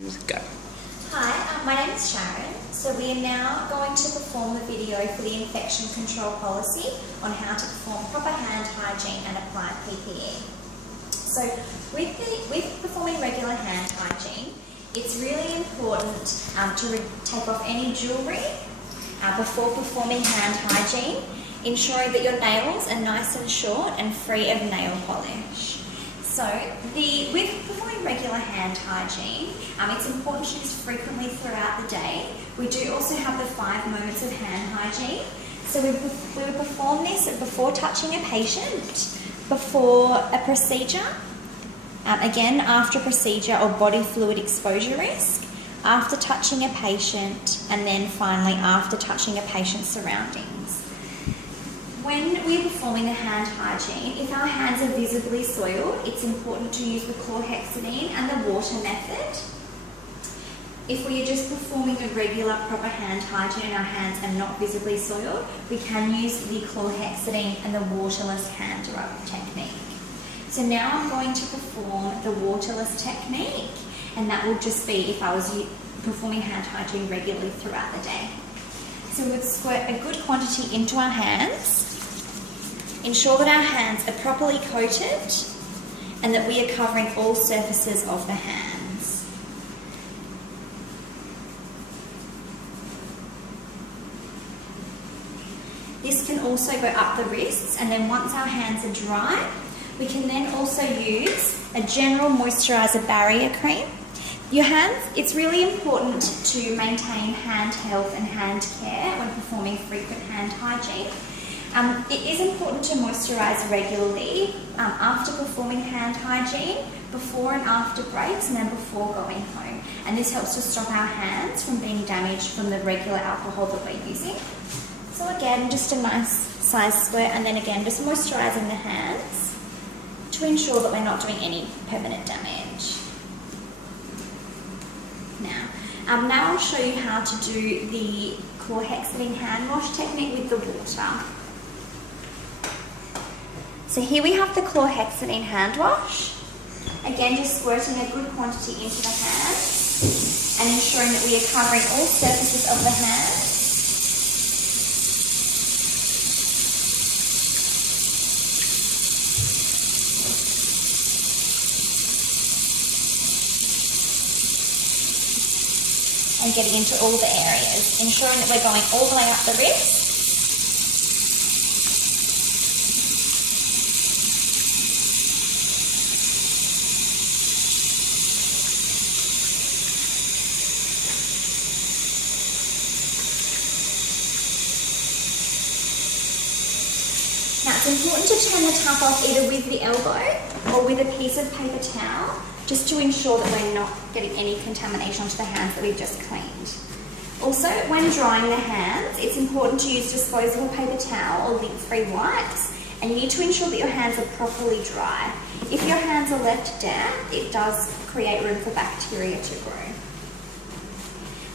Go. Hi, my name is Sharyn. So we are now going to perform the video for the infection control policy on how to perform proper hand hygiene and apply PPE. So with performing regular hand hygiene, it's really important to take off any jewellery before performing hand hygiene, ensuring that your nails are nice and short and free of nail polish. So with performing regular hand hygiene, it's important to use frequently throughout the day. We do also have the 5 moments of hand hygiene. So we would perform this before touching a patient, before a procedure, again after procedure or body fluid exposure risk, after touching a patient, and then finally after touching a patient's surroundings. When we're performing the hand hygiene, if our hands are visibly soiled, it's important to use the chlorhexidine and the water method. If we are just performing a regular proper hand hygiene and our hands are not visibly soiled, we can use the chlorhexidine and the waterless hand rub technique. So now I'm going to perform the waterless technique, and that will just be if I was performing hand hygiene regularly throughout the day. So we would squirt a good quantity into our hands, ensure that our hands are properly coated and that we are covering all surfaces of the hands. This can also go up the wrists, and then once our hands are dry, we can then also use a general moisturiser barrier cream. Your hands, it's really important to maintain hand health and hand care when performing frequent hand hygiene. It is important to moisturise regularly after performing hand hygiene, before and after breaks, and then before going home. And this helps to stop our hands from being damaged from the regular alcohol that we're using. So again, just a nice size squirt, and then again just moisturising the hands to ensure that we're not doing any permanent damage. Now I'll show you how to do the chlorhexidine hand wash technique with the water. So here we have the chlorhexidine hand wash. Again, just squirting a good quantity into the hands and ensuring that we are covering all surfaces of the hands. And getting into all the areas, ensuring that we're going all the way up the wrist. Now it's important to turn the tap off either with the elbow or with a piece of paper towel, just to ensure that we're not getting any contamination onto the hands that we've just cleaned. Also, when drying the hands, it's important to use disposable paper towel or lint-free wipes, and you need to ensure that your hands are properly dry. If your hands are left damp, it does create room for bacteria to grow.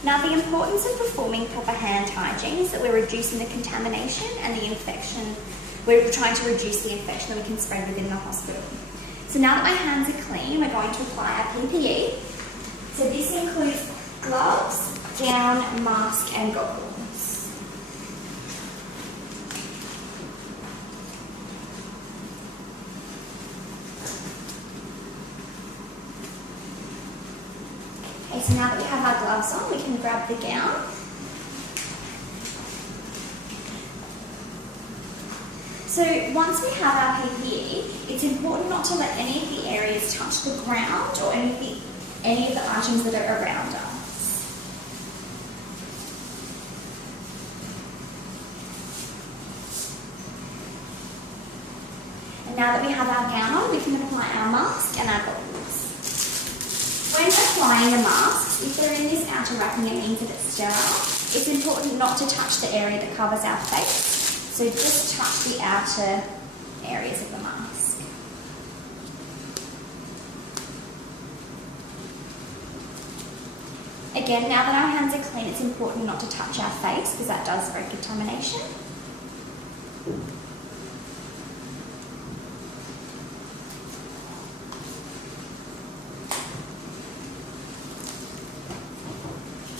Now, the importance of performing proper hand hygiene is that we're reducing the contamination and the infection. We're trying to reduce the infection that we can spread within the hospital. So now that my hands are clean, we're going to apply our PPE. So this includes gloves, gown, mask and goggles. Okay, so now that we have our gloves on, we can grab the gown. So once we have our PPE, it's important not to let any of the areas touch the ground or any of the items that are around us. And now that we have our gown on, we can apply our mask and our goggles. When applying the masks, if they're in this outer wrapping, it means that it's sterile. It's important not to touch the area that covers our face. So just touch the outer areas of the mask. Again, now that our hands are clean, it's important not to touch our face because that does spread contamination.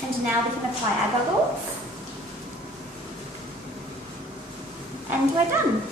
And now we can apply our goggles. And we're done.